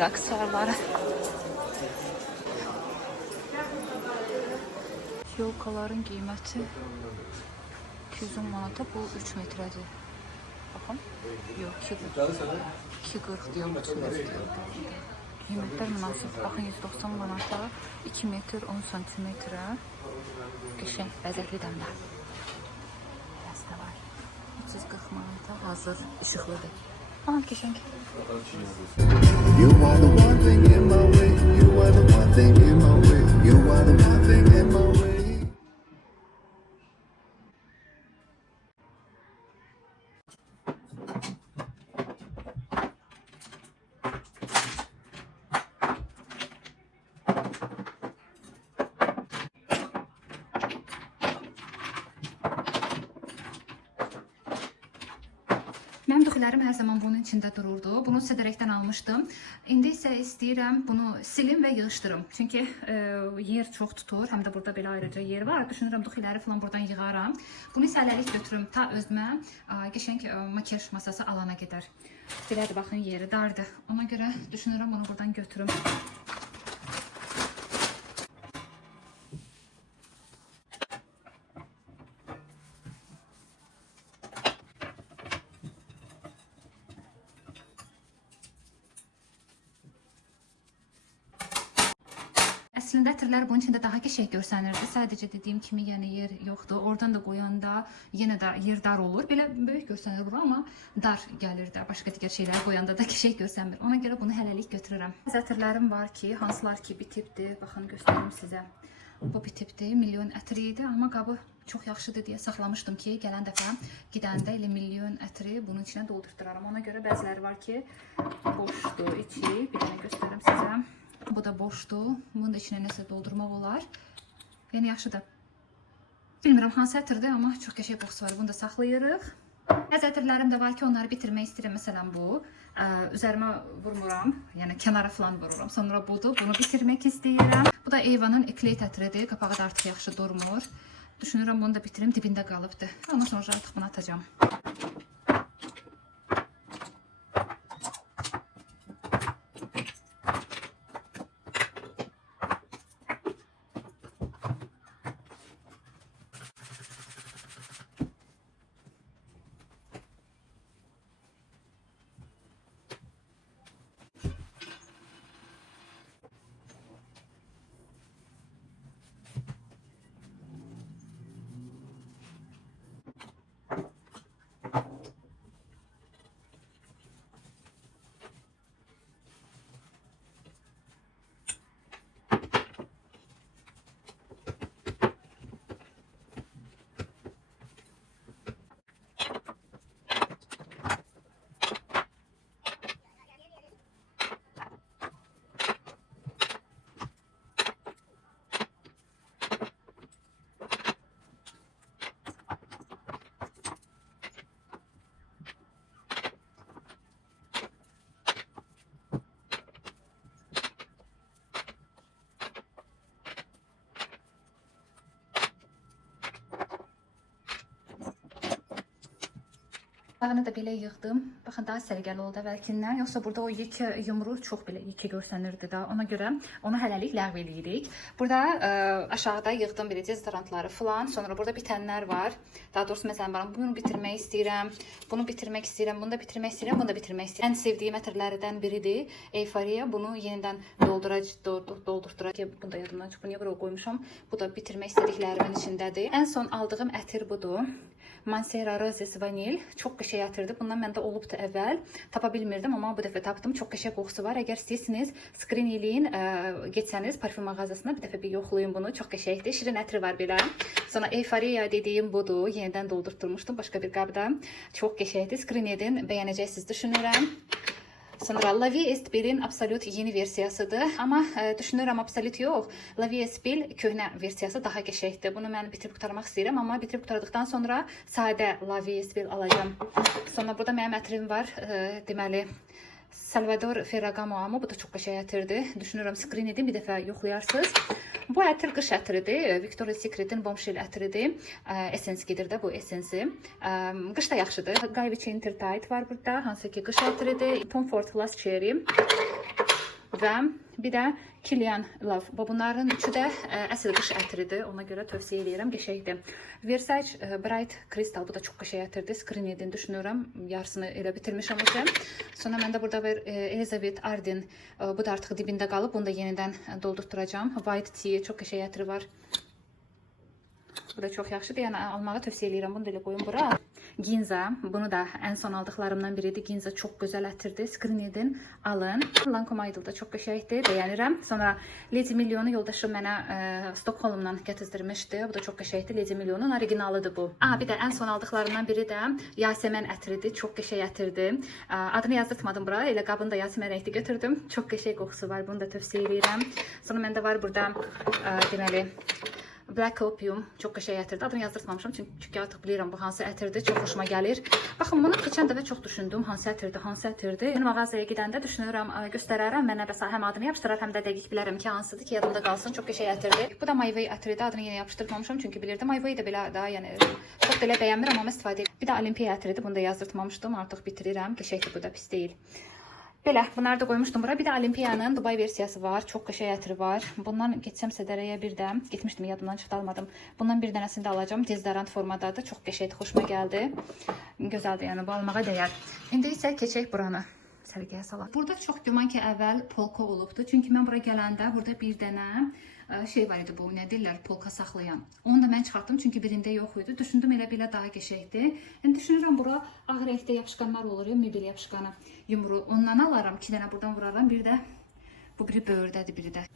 el aksesuarları. Yolkaların qiyməti 210 manata, bu 3 metrədir. Baxın. Yox, 240 diyor, 3 metr. Qiymətlər münasib. Baxın, 190 manata, 2 metr 10 santimetrə. Qəşəng, bəzəkli dəmlər. Bəzdə var. 340 manata hazır, işıqlıdır. Aha, qəşəng. You are the one thing in my way. You are the one thing in my way. You are the one thing in my way. Mənim duxilərim hər zaman bunun içində dururdu. Bunu Sedrek'dən almışdım. İndi isə istəyirəm bunu silim və yığışdırım. Çünki yer çox tutur. Həm də burada belə ayrıca yer var. Düşünürəm duxiləri falan buradan yığaram. Bunu isə hələlik götürüm ta özümə qəşəng makiyaj masası alana qədər. Belədir, baxın, yeri dardır. Ona görə düşünürəm bunu buradan götürüm. Əslində ətirlər bunun içində daha qəşəng görsənirdi. Sadəcə dediyim kimi, yəni yer yoxdur. Oradan da qoyanda yenə də yer dar olur. Belə böyük görsənir bura, amma dar gəlir də. Başqa digər şeyləri qoyanda da qəşəng görsənmir. Ona görə bunu hələlik götürürəm. Ətirlərim var ki, hansılar ki bitibdir. Baxın, göstərim sizə. Bu bitibdir. Milyon ətri idi, amma qabı çox yaxşıdır deyə saxlamışdım ki, gələn dəfə gidəndə elə milyon ətri bunun içinə doldurtduraram. Ona görə bəziləri var ki, boşdur içi. Bir dənə göstərim sizə. Bu da boşdur. Bunu da içine nəsə doldurmaq olar. Yəni yaxşıdır. Bilmirəm hansı ətirdir, amma çox qəşəng qoxusu var. Bunu da saxlayırıq. Bəzi ətirlərim də var ki, onları bitirmək istəyirəm. Məsələn bu. Üzərimə vurmuram. Yəni kənara falan vururam. Sonra budur. Bunu bitirmək istəyirəm. Bu da Eva'nın eklet ətiridir. Qapağı da artıq yaxşı durmur. Düşünürəm bunu da bitirim. Dibində qalıbdır. Ondan sonra artıq bunu atacağım. Dağını da belə yığdım. Baxın, daha səliqəli oldu əvvəlkindən. Yoxsa burada o yekə yumru çox belə yekə görsənirdi da. Ona görə onu hələlik ləğv eləyirik. Burada aşağıda yığdım belə dezodorantları falan. Sonra burada bitənlər var. Daha doğrusu məsələn, bunu bitirmək istəyirəm. Bunu bitirmək istəyirəm. Bunu da bitirmək istəyirəm. Bunu da bitirmək istəyirəm. Ən sevdiyim ətirlərdən biridir. Euphoria. Bunu yenidən doldurtduracaq. Bunu da yadımdan çıxıb. Niyə bura qoymuşam? Bu da bitirmək istədiklərimin içindədir. Ən son aldığım ətir budur. Mansera Roses Vanil. Çox qəşəng ətirdir. Bundan məndə olubdu əvvəl. Tapa bilmirdim, amma bu dəfə tapdım. Çox qəşəng qoxusu var. Əgər istəyirsiniz, screen eləyin, getsəniz parfüm mağazasına bir dəfə bir yoxlayın bunu. Çox qəşəngdir. Şirin ətri var belə. Sonra Euphoria dediyim budur. Yenidən doldurtdurmuşdum başqa bir qabda. Çox qəşəngdir. Screen edin. Bəyənəcəksiniz düşünürəm. Sonra La Vie est Belle'in absolut yeni versiyasıdır. Amma düşünürəm absolut yox. La Vie est Belle köhnə versiyası daha qəşəngdir. Bunu mən bitirib qurtarmaq istəyirəm. Amma bitirib qurtardıqdan sonra sadə La Vie est Belle alacağım. Sonra burada mənim ətrim var. Deməli, Salvador Ferragamo, amma bu da çox qəşəng ətirdir. Düşünürəm screen edin, bir dəfə yoxlayarsınız. Bu ətir qış ətridir. Victoria's Secret'in Bombshell ətridir. Essence gedir də bu essensi. Qışda yaxşıdır. Guy Vichy Intertight var burada. Hansı ki qış ətridir. Tom Ford Glass Cherry. və bir də Kilian Love. Bunların üçü də əsl qış ətridir. Ona görə tövsiyə edirəm, qəşəngdir. Versace Bright Crystal, bu da çox qəşəng ətirdir. Screen edin düşünürəm. Yarısını elə bitirmişəm özüm. Sonra məndə burada bir Elizabeth Arden, bu da artıq dibində qalıb. Bunu da yenidən doldurtduracağam. White Tea, çox qəşəng ətri var. Bu da çox yaxşıdır. Yəni almağı tövsiyə edirəm. Bunu da elə qoyun bura. Ginza, bunu da ən son aldıqlarımdan biridir. Ginza çox gözəl ətirdir. Screen edin, alın. Lancome Idol da çox qəşəngdir, bəyənirəm. Sonra Lady Million'u yoldaşım mənə Stockholmdan gətizdirmişdi. Bu da çox qəşəngdir. Lady Million'un originalıdır bu. Bir də ən son aldıqlarımdan biri də Yasemen ətridir. Çox qəşəng ətirdir. Adını yazdırtmadım bura. Elə qabını da Yasemen rəngli götürdüm. Çox qəşəng qoxusu var. Bunu da tövsiyə edirəm. Sonra məndə var burada deməli Black Opium, çox qəşəng ətirdir. Adını yazdırtmamışam çünki artıq bilirəm bu hansı ətirdir. Çox xoşuma gəlir. Baxın, bunu keçən dəfə çox düşündüm. Hansı ətirdir? Yəni mağazaya gedəndə düşünürəm, göstərərəm. Mənə bəs həm adını yapışdırar, həm də dəqiq bilərəm ki, hansıdır ki, yadımda qalsın. Çox qəşəng ətirdir. Bu da My Way ətridir. Adını yenə yapışdırmamışam çünki bilirdim. My Way də belə da, yəni çox belə bəyənmirəm, amma istifadə edirəm. Bir də Olympia ətridir. Bunu da yazdırtmamışdım. Artıq bitirirəm. Qəşəngdir, bu da pis deyil. Belə, bunları da qoymuşdum bura. Bir də Olympia'nın Dubai versiyası var. Çox qəşəng ətri var. Bundan getsəmsə dərəyə bir də, getmişdim, yadımdan çıxarmadım. Bundan bir dənəsini də alacağım. Dezodorant formadadır. Çox qəşəngdir, xoşuma gəldi. Gözəldir, yəni bu almağa dəyər. İndi isə keçək buranı səliqəyə salaq. Burada çox güman ki, əvvəl polka olubdu. Çünki mən bura gələndə burada bir dənə şey var idi, bu nə deyirlər, polka saxlayan. Onu da mən çıxartdım çünki birində yox idi. Düşündüm elə daha qəşəngdir. Yəni düşünürəm bura ağ rəngdə yapışqanlar olur ya, mebel yapışqanı, yumru. Ondan alaram, 2 dənə buradan vuraram, bir də bu biri böyürdədir, biri də.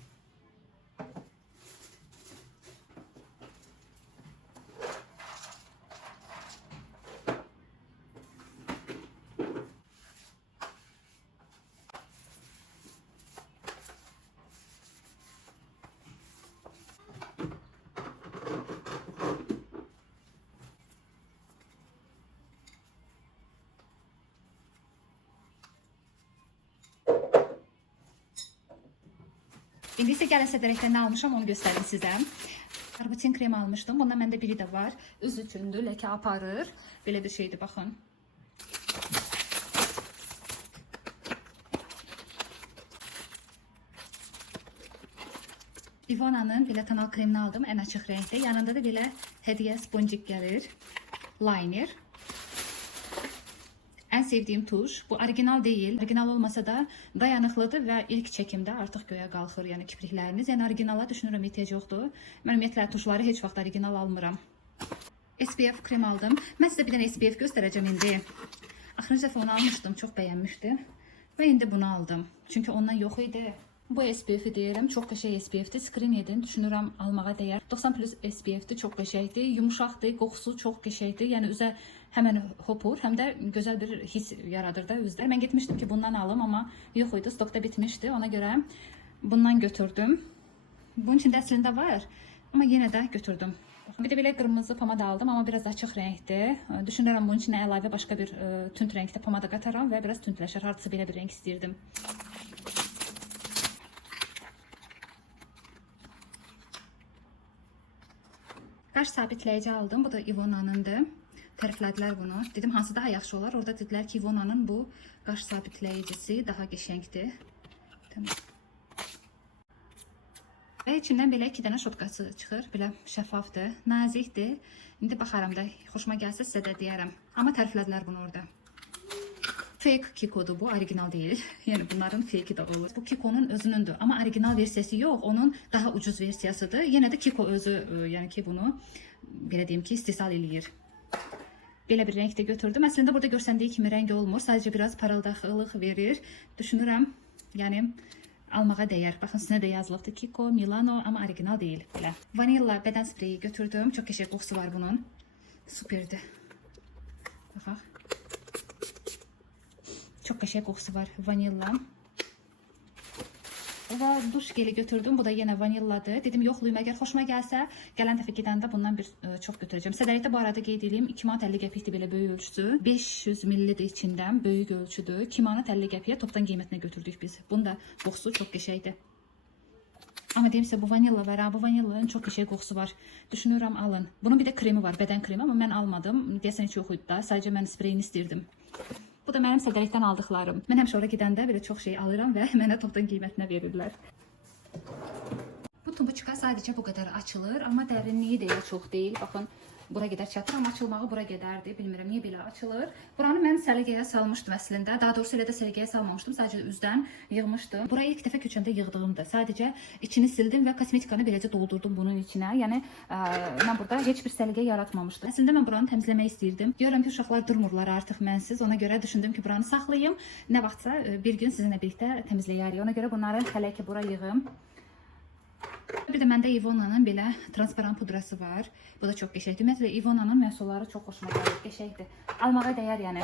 İndi isə gəlin sədərəkdən nə almışam onu göstərim sizə. Karbotin krem almışdım. Bundan məndə biri də var. Üz üçündür, ləkə aparır. Belə bir şeydir, baxın. Ivona'nın belə tonal kremini aldım, ən açıq rəngdə. Yanında da belə hədiyyə sponcik gəlir. Liner. Ən sevdiyim tuş. Bu orijinal deyil. Orijinal olmasa da dayanıqlıdır və ilk çəkimdə artıq göyə qalxır, yəni kiprikləriniz. Yəni orijinala düşünürəm ehtiyac yoxdur. Mən ümumiyyətlə tuşları heç vaxt orijinal almıram. SPF krem aldım. Mən sizə bir dənə SPF göstərəcəm indi. Axırıncı dəfə onu almışdım, çox bəyənmişdim. Və indi bunu aldım. Çünki ondan yox idi. Bu SPF-i deyirəm, çox qəşəng SPF-dir. Screen edin, düşünürəm almağa dəyər. 90+ SPF-dir, çox qəşəngdir, yumuşaqdır, qoxusu çox qəşəngdir. Yəni üzə həmən hopur, həm də gözəl bir his yaradır da üzdə. Mən getmişdim ki, bundan alım, amma yox idi, stokda bitmişdi. Ona görə bundan götürdüm. Bunun içində əslində var, amma yenə də götürdüm. Bir də belə qırmızı pomada aldım, amma biraz açıq rəngdir. Düşünürəm bunun içinə əlavə başqa bir tünd rəngdə pomada qataram və biraz tündləşər. Hardasa belə bir rəng istəyirdim. Qaş sabitləyici aldım. Bu da Ivona'nındır. Təriflədilər bunu. Dedim hansı daha yaxşı olar. Orada dedilər ki, Ivona'nın bu qaş sabitləyicisi daha qəşəngdir. Və içindən belə 2 dənə şotkası çıxır. Belə şəffafdır, nazikdir. İndi baxaram da, xoşuma gəlsə sizə də deyərəm. Amma təriflədilər bunu orada. Fake Kiko'dur bu, orijinal deyil. Yəni bunların fake'i də olur. Bu Kiko'nun özünündür. Amma orijinal versiyası yox, onun daha ucuz versiyasıdır. Yenə də Kiko özü, yəni ki bunu belə deyim ki, istehsal eləyir. Belə bir rəngdə götürdüm. Əslində burada görsəndiyi kimi rəng olmur. Sadəcə biraz parıldaqlıq verir. Düşünürəm, yəni almağa dəyər. Baxın, sinə də yazılıbdır Kiko, Milano, amma orijinal deyil. Belə. Vanilla bədən spreyi götürdüm. Çox qəşəng qoxusu var bunun. Superdir. Baxaq. Çox qəşəng qoxusu var, vanilla. Və duş geli götürdüm. Bu da yenə vanilladır. Dedim yoxlayım, əgər xoşuma gəlsə, gələn dəfə gedəndə bundan bir çox götürəcəm. Sədərəkdə bu arada qeyd edeyim, 2 manat 50 qəpikdir belə böyük ölçüsü. 500 ml-dir içindən, böyük ölçüdür. 2 manat 50 qəpiyə topdan qiymətinə götürdük biz. Bunun da qoxusu çox qəşəngdir. Amma deyimsə bu vanilla var, bu vanillanın çox qəşəng qoxusu var. Düşünürəm alın. Bunun bir də kremi var, bədən kremi, amma mən almadım. Deyəsən heç yox idi da. Sadəcə mən spreyini istirdim. Bu da mənim sədəlikdən aldıqlarım. Mən həmişə ora gedəndə belə çox şey alıram və mənə topdan qiymətinə verirlər. Bu tumbuçka sadəcə bu qədər açılır, amma dərinliyi də çox deyil. Baxın, bura qədər çatır, amma açılmağı bura qədərdir. Bilmirəm niyə belə açılır. Buranı mən səliqəyə salmışdım əslində. Daha doğrusu elə də səliqəyə salmamışdım. Sadəcə üzdən yığmışdım. Buraya ilk dəfə köçəndə yığdığımdır. Sadəcə içini sildim və kosmetikanı beləcə doldurdum bunun içinə. Yəni mən burada heç bir səliqə yaratmamışdım. Əslində mən buranı təmizləmək istəyirdim. Görürəm ki, uşaqlar durmurlar artıq mənsiz. Ona görə düşündüm ki, buranı saxlayım. Nə vaxtsa bir gün sizinlə birlikdə təmizləyərik. Ona görə bunları hələ ki bura yığım. Bir də məndə Ivona'nın belə transparan pudrası var. Bu da çox qəşəngdir. Ümumiyyətlə Ivona'nın məhsulları çox xoşuma gəlir. Qəşəngdir. Almağa dəyər yəni.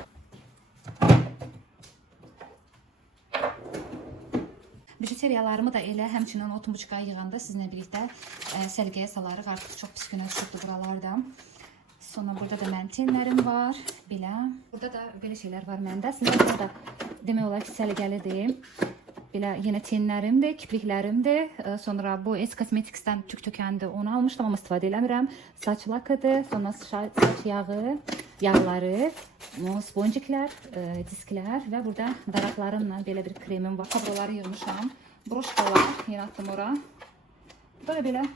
Bijuteriyalarımı da elə həmçinin o tumbuçkaya yığanda sizinlə birlikdə səliqəyə salarıq. Artıq çox pis günə düşübdür buralarda. Sonra burada da mənim tenlərim var. Belə. Burada da belə şeylər var məndə. Əslində burada da demək olar ki, səliqəlidir. Belə yenə tenlərimdir, kipriklərimdir. Sonra bu S Cosmetics'dən tük tökəndi. Onu almışdım, amma istifadə eləmirəm. Saç lakıdır, sonra saç yağı, yağları, sponciklər, disklər və burada daraqlarımla belə bir kremim var. Kabloları yığmışam. Broşkalar yenə atdım ora. Bu da belə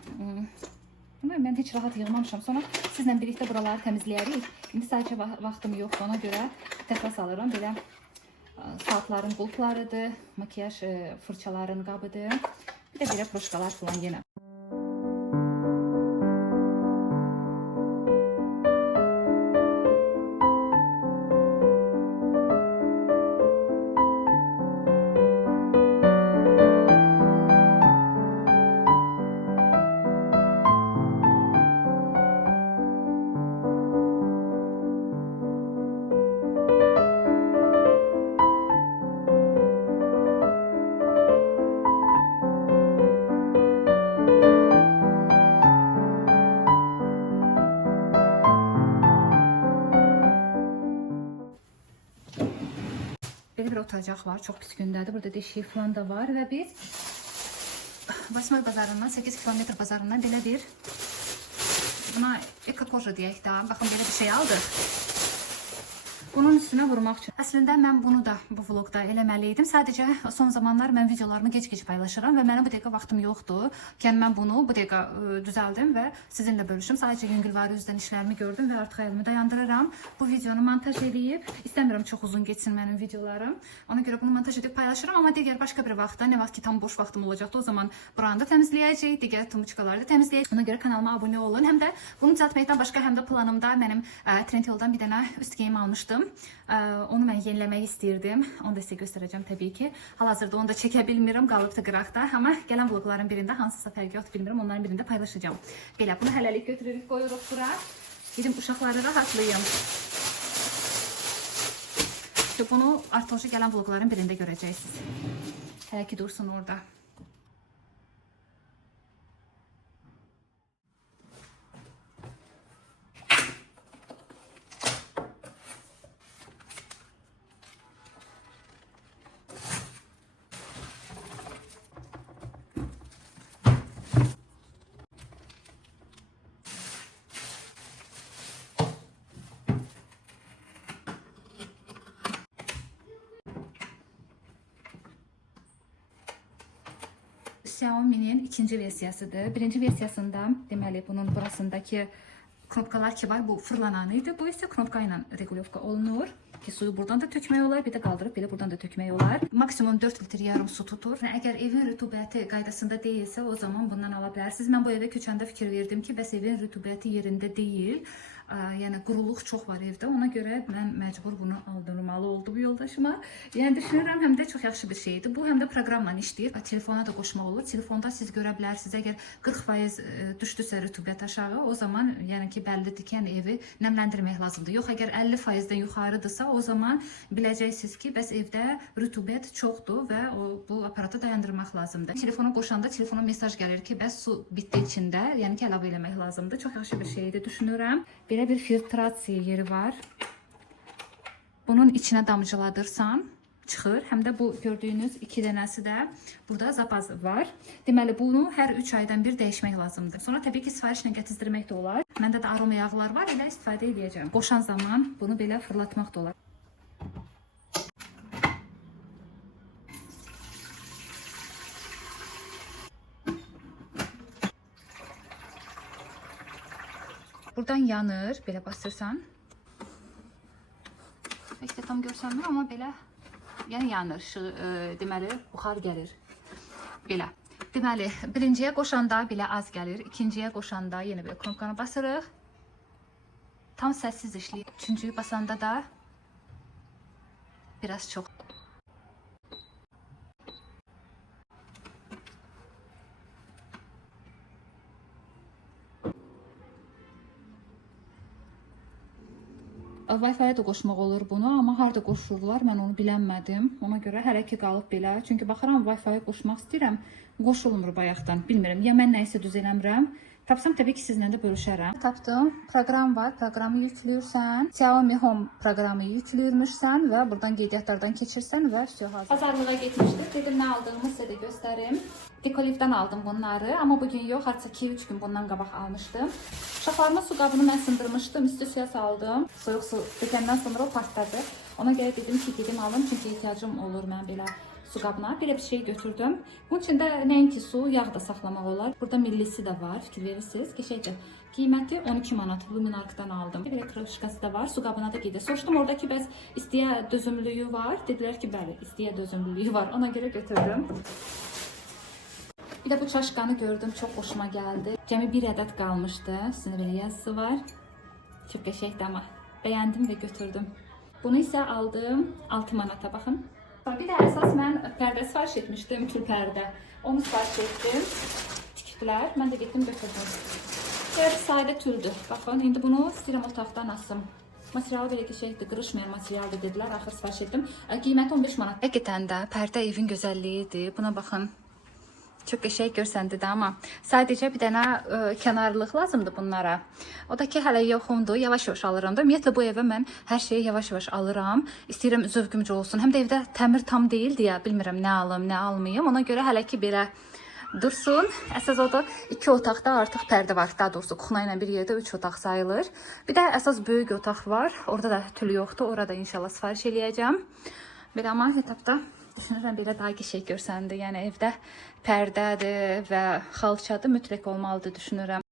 mən heç rahat yığmamışam. Sonra sizlə birlikdə buraları təmizləyərik. İndi sadəcə vaxtım yoxdur, ona görə təhvə salıram. Belə saatların qulplarıdır, makyaj fırçaların qabıdır. Bir də belə proşkalar falan yenə. Belə bir oturacaq var, çox pis gündədir. Burada deşik falan da var və biz Basmoy bazarından, 8 kilometr bazarından belə bir buna ekokoja deyək də. Baxın, belə bir şey aldıq. Bunun üstünə vurmaq üçün. Əslində mən bunu da bu vlogda eləməliydim. Sadəcə son zamanlar mən videolarımı gec-gec paylaşıram və mənim bu dəqiqə vaxtım yoxdur. Yəni mən bunu bu dəqiqə düzəldim və sizinlə bölüşüm. Sadəcə yüngülvari üzdən işlərimi gördüm və artıq əlimi dayandırıram. Bu videonu montaj edib, istəmirəm çox uzun geçsin mənim videolarım. Ona görə bunu montaj edib paylaşıram, amma digər başqa bir vaxtda, nə vaxt ki tam boş vaxtım olacaqdı, o zaman buranı da təmizləyəcək, digər tumbuçkaları da təmizləyəcək. Ona görə kanalıma abunə olun. Həm də bunu düzəltməkdən başqa həm də planımda mənim Trendyoldan bir dənə üst geyim almışdım. Onu mən yeniləmək istəyirdim. Onu da sizə göstərəcəm təbii ki. Hal-hazırda onu da çəkə bilmirəm, qalıbdı qıraqda. Amma gələn vlogların birində hansısa fərqi yoxdur, bilmirəm. Onların birində paylaşacağım. Belə, bunu hələlik götürürük, qoyuruq bura. Gedim uşaqları rahatlayım. Bunu artıq gələn vlogların birində görəcəksiniz. Hələ ki dursun orada. Xiaomi'nin ikinci versiyasıdır. Birinci versiyasında deməli bunun burasındakı knopkalar ki var, bu fırlananıydı. Bu isə knopka ilə regulovka olunur. Ki suyu buradan da tökmək olar, bir də qaldırıb belə buradan da tökmək olar. Maksimum 4 litr yarım su tutur. Əgər evin rütubəti qaydasında deyilsə, o zaman bundan ala bilərsiniz. Mən bu evə köçəndə fikir verdim ki, bəs evin rütubəti yerində deyil. Yəni quruluq çox var evdə. Ona görə mən məcbur bunu aldırmalı oldum yoldaşıma. Yəni düşünürəm, həm də çox yaxşı bir şeydir. Bu həm də proqramla işləyir. Telefona da qoşmaq olur. Telefonda siz görə bilərsiniz. Əgər 40% düşdüsə rütubət aşağı, o zaman yəni ki, bəllidir ki, yəni evi nəmləndirmək lazımdır. Yox, əgər 50%-dən yuxarıdırsa, o zaman biləcəksiniz ki, bəs evdə rütubət çoxdur və bu aparatı dayandırmaq lazımdır. Telefona qoşanda telefona mesaj gəlir ki, bəs su bitdi içində, yəni ki, əlavə eləmək lazımdır. Çox yaxşı bir şeydir, düşünürəm. Belə bir filtrasiya yeri var. Bunun içinə damcıladırsan, çıxır. Həm də bu gördüyünüz 2 dənəsi də burada zapaz var. Deməli, bunu hər 3 aydan bir dəyişmək lazımdır. Sonra təbii ki, sifarişlə gətizdirmək də olar. Məndə də aroma yağlar var, elə istifadə edəcəm. Qoşan zaman bunu belə fırlatmaq da olar. Buradan yanır, belə basırsan. Heç də tam görsənmir, amma belə yəni yanır, deməli buxar gəlir. Belə. Deməli, birinciyə qoşanda belə az gəlir, ikinciyə qoşanda yenə belə knopkanı basırıq. Tam səssiz işləyir. Üçüncüyü basanda da biraz çox. Wi-Fi-yə də qoşmaq olur bunu, amma harda qoşurlar, mən onu bilənmədim. Ona görə hələ ki qalıb belə. Çünki baxıram Wi-Fi-yə qoşmaq istəyirəm, qoşulmur bayaqdan. Bilmirəm, ya mən nəyisə düz eləmirəm. Tapsam təbii ki sizlə də bölüşərəm. Tapdım. Proqram var. Proqramı yükləyirsən. Xiaomi Home proqramı yükləyirmişsən və buradan qeydiyyatlardan keçirsən və все hazır. Bazarlığa getmişdik. Dedim nə aldığımı sizə də göstərim. Dekolivdən aldım bunları, amma bugün yox, artıq 2-3 gün bundan qabaq almışdım. Uşaqlarıma su qabını mən sındırmışdım, üstü suya saldım. Soyuq su dökəndən sonra o partladı. Ona görə dedim ki, gedim alım, çünki ehtiyacım olur mən belə su qabına. Belə bir şey götürdüm. Bunun içində nəinki su, yağ da saxlamaq olar. Burada millisi də var, fikir verirsiniz. Qəşəngdir. Qiyməti 12 manat, Luminarkdan aldım. Belə krışkası da var, su qabına da qeydə. Soruşdum, oradakı bəs istiyə dözümlülüyü var. Dedilər ki, bəli, istiyə dözümlülüyü var. Ona görə götürdüm. Bir də bu çaşkanı gördüm, çox xoşuma gəldi. Cəmi bir ədəd qalmışdı. Üstündə belə yazısı var. Çox qəşəngdir amma. Bəyəndim və götürdüm. Bunu isə aldım 6 manata, baxın. Bir də əsas mən pərdə sifariş etmişdim, kül pərdə. Onu sifariş etdim. Tikdilər. Mən də getdim götürdüm. Biraz sadə tüldür. Baxın, indi bunu istəyirəm otaqdan asım. Materialı belə qəşəngdir, qırışmayan materialdır dedilər. Axır sifariş etdim. Qiyməti 15 manat. Həqiqətən də pərdə evin gözəlliyidir. Buna baxın. Çox qəşəng görsəndi də, amma sadəcə bir dənə kənarlıq lazımdır bunlara. O da ki, hələ yoxumdur, yavaş-yavaş alıram da. Ümumiyyətlə, bu evə mən hər şeyi yavaş-yavaş alıram. İstəyirəm zövqümcə olsun. Həm də evdə təmir tam deyildi ya, bilmirəm nə alım, nə almayım. Ona görə hələ ki, belə dursun. Əsas o da 2 otaqda artıq pərdə var. Daha doğrusu kuxna ilə bir yerdə 3 otaq sayılır. Bir də əsas böyük otaq var. Orada da tül yoxdur. Orada inşallah sifariş eləyəcəm. Belə amma etapda düşünürəm belə daha qəşəng görsəndi. Yəni evdə pərdədir və xalçadır mütləq olmalıdır düşünürəm.